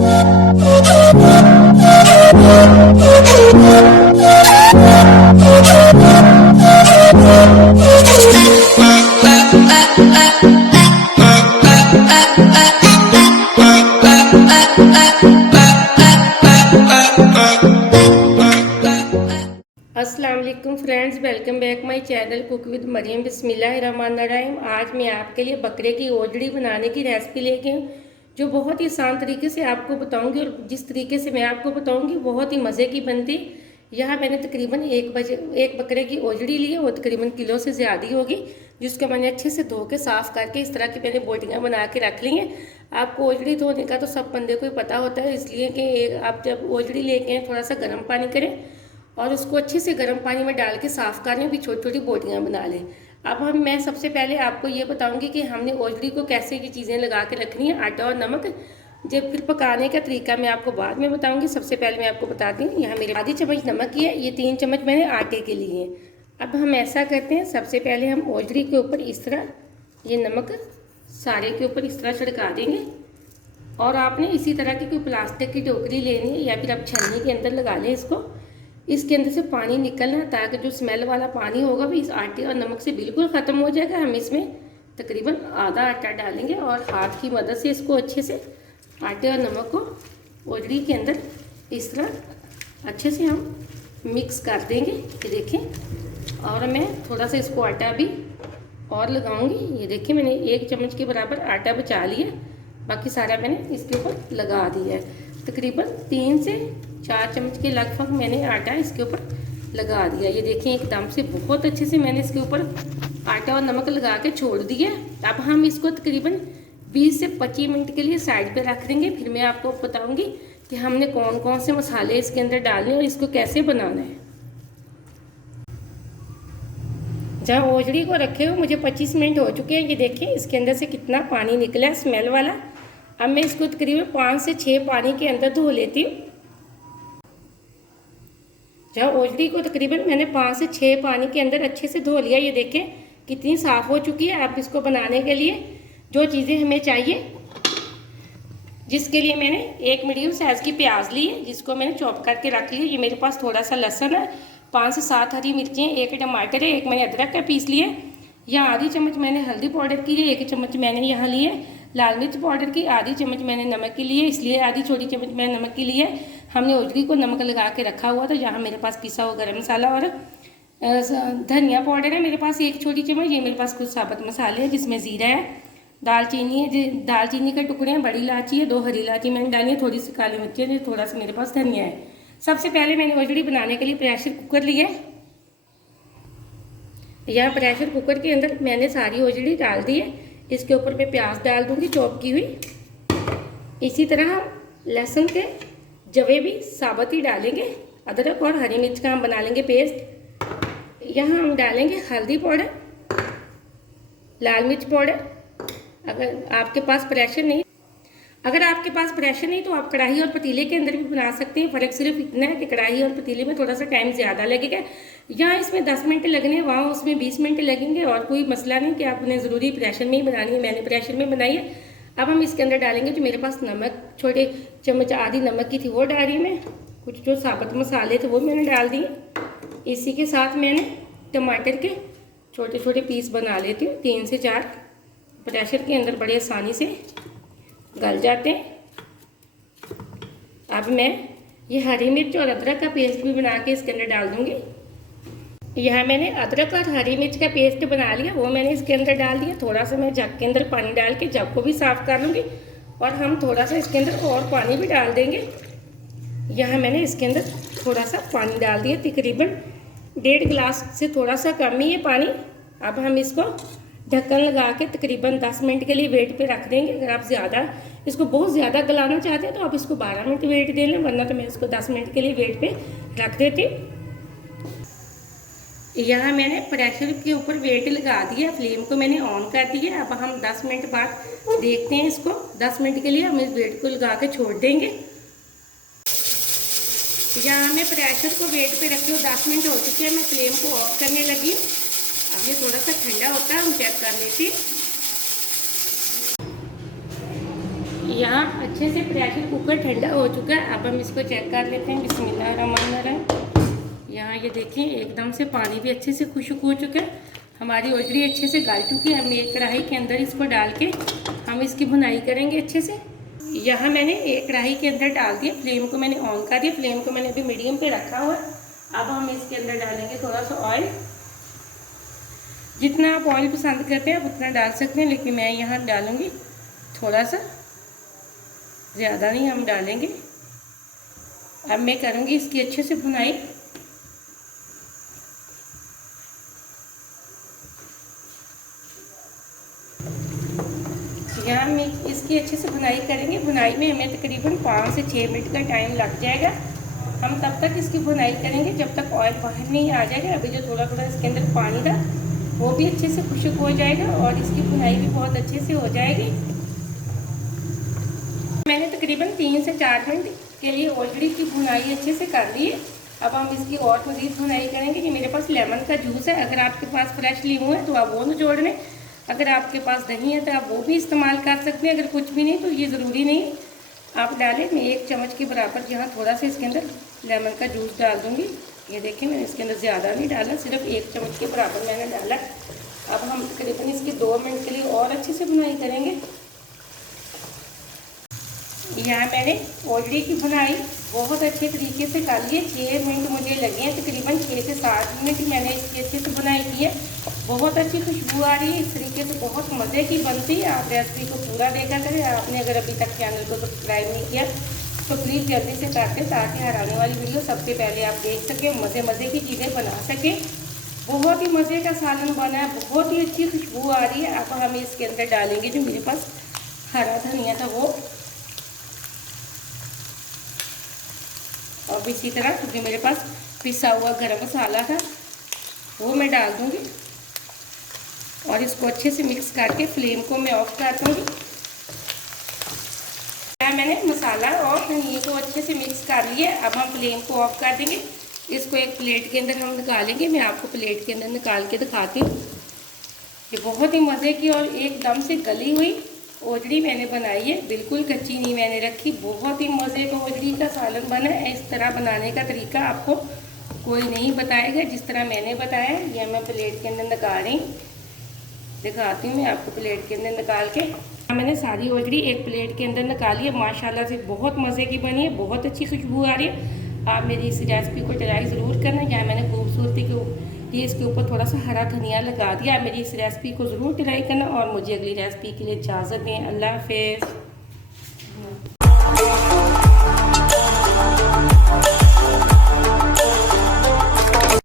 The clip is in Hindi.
अस्सलाम वालेकुम friends, welcome back my channel cook with Mariam. बिस्मिल्लाहिर्रहमानिर्रहीम। आज मैं आपके लिए बकरे की ओजड़ी बनाने की रेसिपी लेके हूँ, जो बहुत ही आसान तरीके से आपको बताऊंगी। और जिस तरीके से मैं आपको बताऊंगी बहुत ही मज़े की बनती। यहाँ मैंने तकरीबन एक बकरे की ओजड़ी ली है, वो तकरीबन किलो से ज़्यादा होगी, जिसको मैंने अच्छे से धो के साफ़ करके इस तरह की मैंने बोटियाँ बना के रख ली हैं। आपको ओजड़ी धोने का तो सब बंदे को ही पता होता है, इसलिए कि आप जब ओजड़ी लेके आए थोड़ा सा गर्म पानी करें और उसको अच्छे से गर्म पानी में डाल के साफ़ कर लें, फिर छोटी छोटी बोटियाँ बना लें। अब मैं सबसे पहले आपको ये बताऊंगी कि हमने ओजड़ी को कैसे की चीज़ें लगा के रखनी है, आटा और नमक। जब फिर पकाने का तरीका मैं आपको बाद में बताऊंगी। सबसे पहले मैं आपको बताती हूँ, यहाँ मेरे आधी चम्मच नमक की है, ये 3 चम्मच मैंने आटे के लिए हैं। अब हम ऐसा करते हैं, सबसे पहले हम ओजड़ी के ऊपर इस तरह ये नमक सारे के ऊपर इस तरह छिड़का देंगे। और आपने इसी तरह की कोई प्लास्टिक की टोकरी लेनी है या फिर आप छन्नी के अंदर लगा लें इसको। इसके अंदर से पानी निकलना, ताकि जो स्मेल वाला पानी होगा भी इस आटे और नमक से बिल्कुल ख़त्म हो जाएगा। हम इसमें तकरीबन आधा आटा डालेंगे और हाथ की मदद से इसको अच्छे से आटे और नमक को ओजड़ी के अंदर इस तरह अच्छे से हम मिक्स कर देंगे। ये देखें, और मैं थोड़ा सा इसको आटा भी और लगाऊंगी। ये देखिए, मैंने 1 चम्मच के बराबर आटा बचा लिया, बाकी सारा मैंने इसके ऊपर लगा दिया है। तकरीबन 3 से 4 चम्मच के लगभग मैंने आटा इसके ऊपर लगा दिया। ये देखें, एकदम से बहुत अच्छे से मैंने इसके ऊपर आटा और नमक लगा के छोड़ दिया। अब हम इसको तकरीबन 20 से 25 मिनट के लिए साइड पे रख देंगे। फिर मैं आपको बताऊंगी कि हमने कौन कौन से मसाले इसके अंदर डालने और इसको कैसे बनाना है। जहाँ ओजड़ी को रखे हो मुझे 25 मिनट हो चुके हैं। ये देखें, इसके अंदर से कितना पानी निकला है स्मेल वाला। अब मैं इसको तकरीबन 5 से 6 पानी के अंदर धो लेती हूँ। जहाँ ओजड़ी को तकरीबन मैंने 5 से 6 पानी के अंदर अच्छे से धो लिया। ये देखें कितनी साफ़ हो चुकी है। अब इसको बनाने के लिए जो चीज़ें हमें चाहिए, जिसके लिए मैंने 1 मीडियम साइज़ की प्याज ली है, जिसको मैंने चॉप करके रख लिया। ये मेरे पास थोड़ा सा लहसुन है, 5 से 7 हरी मिर्चें, 1 टमाटर है, 1 मैंने अदरक का पीस लिया। यहाँ आधी चम्मच मैंने हल्दी पाउडर की है, 1 चम्मच मैंने यहाँ ली है लाल मिर्च पाउडर की, आधी चम्मच मैंने नमक की लिए, इसलिए आधी छोटी चम्मच मैंने नमक की लिए। हमने ओजड़ी को नमक लगा के रखा हुआ था। यहाँ मेरे पास पिसा हुआ गरम मसाला और धनिया पाउडर है मेरे पास 1 छोटी चम्मच। ये मेरे पास कुछ साबुत मसाले हैं, जिसमें ज़ीरा है, दालचीनी है, दालचीनी के टुकड़े हैं, बड़ी इलायची है, 2 हरी इलायची मैंने डाली है, थोड़ी सी काली मिर्ची है, थोड़ा सा मेरे पास धनिया है। सबसे पहले मैंने ओजड़ी बनाने के लिए प्रेशर कुकर लिया है। यहाँ प्रेशर कुकर के अंदर मैंने सारी ओजड़ी डाल दी है। इसके ऊपर मैं प्याज डाल दूँगी चॉप की हुई। इसी तरह हम लहसुन के जवे भी साबुत ही डालेंगे। अदरक और हरी मिर्च का हम बना लेंगे पेस्ट। यहाँ हम डालेंगे हल्दी पाउडर, लाल मिर्च पाउडर। अगर आपके पास प्रेशर नहीं तो आप कढ़ाई और पतीले के अंदर भी बना सकते हैं। फ़र्क सिर्फ इतना है कि कढ़ाई और पतीले में थोड़ा सा टाइम ज़्यादा लगेगा। यहाँ इसमें 10 मिनट लगने, वहाँ उसमें 20 मिनट लगेंगे। और कोई मसला नहीं कि आपने ज़रूरी प्रेशर में ही बनानी है, मैंने प्रेशर में बनाई है। अब हम इसके अंदर डालेंगे जो मेरे पास नमक, छोटे चम्मच आधी नमक की थी वो डाल रही मैं। कुछ जो साबुत मसाले थे वो मैंने डाल दिए। इसी के साथ मैंने टमाटर के छोटे छोटे पीस बना लेती हूँ, 3 से 4। प्रेशर के अंदर बड़े आसानी से गल जाते हैं। अब मैं ये हरी मिर्च और अदरक का पेस्ट भी बना के इसके अंदर डाल दूँगी। यह मैंने अदरक और हरी मिर्च का पेस्ट बना लिया, वो मैंने इसके अंदर डाल दिया। थोड़ा सा मैं जग के अंदर पानी डाल के जग को भी साफ़ कर लूँगी, और हम थोड़ा सा इसके अंदर और पानी भी डाल देंगे। यहाँ मैंने इसके अंदर थोड़ा सा पानी डाल दिया, तकरीबन 1.5 गिलास से थोड़ा सा कम ही है पानी। अब हम इसको ढक्कन लगा के तकरीबन 10 मिनट के लिए वेट पे रख देंगे। अगर आप इसको बहुत ज़्यादा गलाना चाहते हैं तो आप इसको 12 मिनट वेट दे लें, वरना तो मैं इसको 10 मिनट के लिए वेट पे रख देती हूँ। यहाँ मैंने प्रेशर के ऊपर वेट लगा दिया, फ्लेम को मैंने ऑन कर दिया। अब हम 10 मिनट बाद देखते हैं इसको। 10 मिनट के लिए हम इस वेट को लगा के छोड़ देंगे। यहाँ मैं प्रेशर को वेट पे रखी हूँ, 10 मिनट हो चुके हैं। मैं फ्लेम को ऑफ करने लगी। अब ये थोड़ा सा ठंडा होता है, हम चेक कर लेते हैं। यहाँ अच्छे से प्रेशर कुकर ठंडा हो चुका है। अब हम इसको चेक कर लेते हैं। बिस्मिल्लाहिर्रहमानिर्रहीम। यहाँ ये देखिए एकदम से पानी भी अच्छे से खुश्क हो चुका है। हमारी ओजड़ी अच्छे से गल चुकी है। हम एक कढ़ाई के अंदर इसको डाल के हम इसकी भुनाई करेंगे अच्छे से। यहाँ मैंने एक कढ़ाई के अंदर डाल दिया। फ्लेम को मैंने ऑन कर दिया। फ्लेम को मैंने अभी मीडियम पे रखा हुआ है। अब हम इसके अंदर डालेंगे थोड़ा सा ऑयल। जितना आप ऑयल पसंद करते हैं आप उतना डाल सकते हैं, लेकिन मैं यहाँ डालूँगी थोड़ा सा, ज़्यादा नहीं हम डालेंगे। अब मैं करूँगी इसकी अच्छे से भुनाई। यहाँ हम इसकी अच्छे से भुनाई करेंगे। भुनाई में हमें तकरीबन 5 से 6 मिनट का टाइम लग जाएगा। हम तब तक इसकी भुनाई करेंगे जब तक ऑयल बाहर नहीं आ जाएगा। अभी जो थोड़ा थोड़ा इसके अंदर पानी था वो भी अच्छे से खुश्क हो जाएगा और इसकी भुनाई भी बहुत अच्छे से हो जाएगी। मैंने तकरीबन 3 से 4 मिनट के लिए ओजड़ी की भुनाई अच्छे से कर ली है। अब हम इसकी और मज़ीद भुनाई करेंगे। कि मेरे पास लेमन का जूस है, अगर आपके पास फ्रेश लीमू है तो आप वो निचोड़ लें। अगर आपके पास दही है तो आप वो भी इस्तेमाल कर सकते हैं। अगर कुछ भी नहीं तो ये ज़रूरी नहीं आप डालें। मैं 1 चम्मच के बराबर यहाँ थोड़ा सा इसके अंदर लेमन का जूस डाल दूँगी। ये देखिए मैंने इसके अंदर ज़्यादा नहीं डाला, सिर्फ 1 चम्मच के बराबर मैंने डाला। अब हम तकरीबन इसकी 2 मिनट के लिए और अच्छे से भुनाई करेंगे। यहाँ मैंने ओजड़ी की भुनाई बहुत अच्छे तरीके से कर ली है। 6 मिनट मुझे लगे हैं, तकरीबन 6 से 7 मिनट मैंने इसकी अच्छे से भुनाई की है। बहुत अच्छी खुशबू आ रही है। इस तरीके से बहुत मज़े की बनती है। आप रेसिपी को पूरा देखा करें। आपने अगर अभी तक चैनल को सब्सक्राइब नहीं किया तो प्लीज़ जल्दी से कर दें, ताकि हर आने वाली वीडियो सबसे पहले आप देख सकें, मज़े की चीज़ें बना सकें। बहुत ही मज़े का सालन बना है, बहुत ही अच्छी खुशबू आ रही है। अब हम इसके अंदर डालेंगे जो मेरे पास हरा धनिया था वो, और इसी तरह जो मेरे पास पिसा हुआ गरम मसाला था वो मैं डाल दूँगी और इसको अच्छे से मिक्स करके फ्लेम को मैं ऑफ कर दूँगी। मैंने मसाला और धनिया को अच्छे से मिक्स कर लिया। अब हम फ्लेम को ऑफ कर देंगे। इसको एक प्लेट के अंदर हम निकालेंगे। मैं आपको प्लेट के अंदर निकाल के दिखाती हूँ। ये बहुत ही मज़े की और एकदम से गली हुई ओजड़ी मैंने बनाई है, बिल्कुल कच्ची नहीं मैंने रखी। बहुत ही मज़े का ओजड़ी का सालन बना है। इस तरह बनाने का तरीका आपको कोई नहीं बताएगा जिस तरह मैंने बताया। यह मैं प्लेट के अंदर निकाल रही दिखाती हूँ मैं आपको प्लेट के अंदर निकाल के। मैंने सारी ओजड़ी एक प्लेट के अंदर निकाली है। माशाल्लाह से बहुत मज़े की बनी है, बहुत अच्छी खुशबू आ रही है। आप मेरी इस रेसिपी को ट्राई ज़रूर करना। यहाँ मैंने खूबसूरती के लिए इसके ऊपर थोड़ा सा हरा धनिया लगा दिया। आप मेरी इस रेसिपी को ज़रूर ट्राई करना और मुझे अगली रेसिपी के लिए इजाज़त दें। अल्लाह हाफ़िज़।